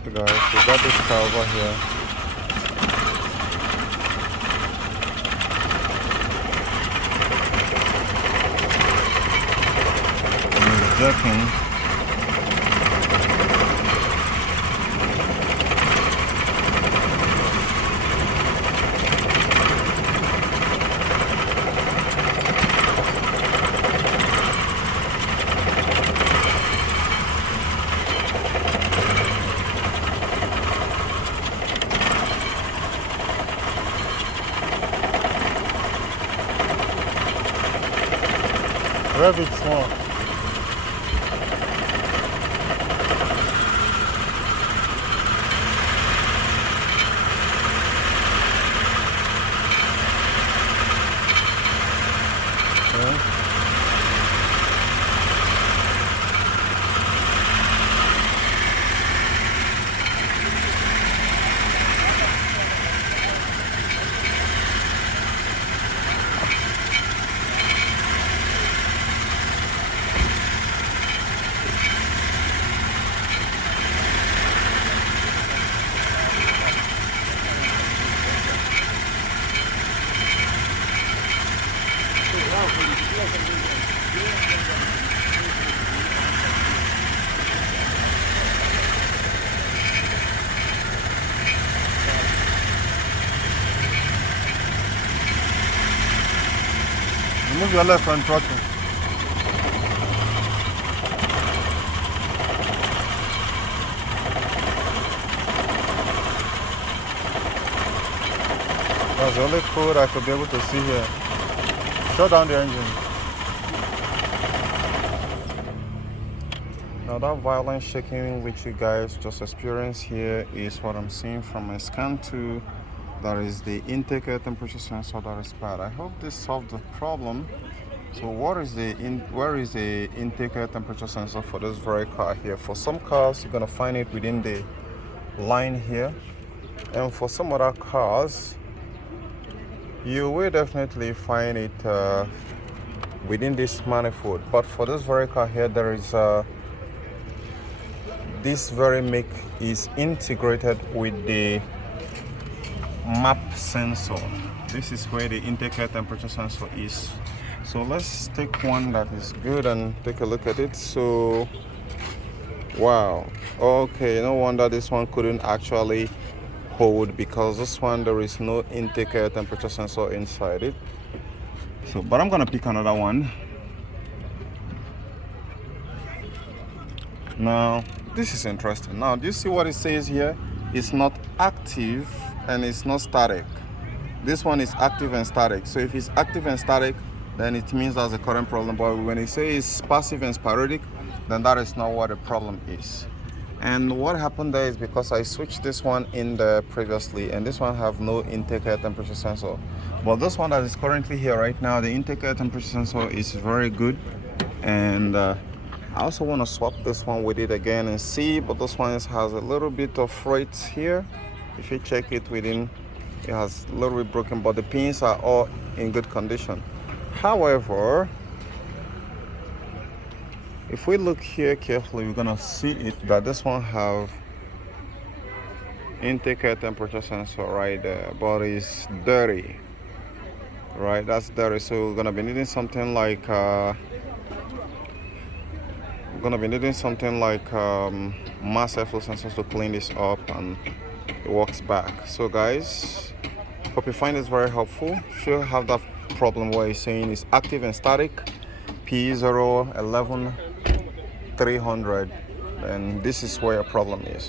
Okay guys, we got this car over here. And it's jerking. Rev it small. Okay. Remove your left front throttle. That's the only code I could be able to see here. Shut down the engine. Now that violent shaking which you guys just experienced here is what I'm seeing from my scan 2. That is the intake air temperature sensor that is bad. I hope this solved the problem. So where is the intake air temperature sensor for this very car here? For some cars you're gonna find it within the line here, and for some other cars you will definitely find it within this manifold. But for this very car here, there is this very make is integrated with the map sensor. This is where the intake air temperature sensor is. So let's take one that is good and take a look at it. So wow, okay, no wonder this one couldn't actually hold, because this one there is no intake air temperature sensor inside it. So but I'm gonna pick another one. Now this is interesting. Now do you see what it says here? It's not active and it's not static. This one is active and static. So if it's active and static, then it means there's a current problem. But when it says passive and sporadic, then that is not what the problem is. And what happened there is because I switched this one in there previously, and this one have no intake air temperature sensor. But this one that is currently here right now, the intake air temperature sensor is very good. And I also want to swap this one with it again and see, but this one has a little bit of freight here. If you check it within, it has a little bit broken, but the pins are all in good condition. However, if we look here carefully, we're gonna see it that this one have intake air temperature sensor right there, but it's dirty. Right, that's dirty. So we're gonna be needing something like mass airflow sensors to clean this up and it works back. So guys, hope you find this very helpful. If you have that problem where it's saying it's active and static, P011 300, then this is where your problem is.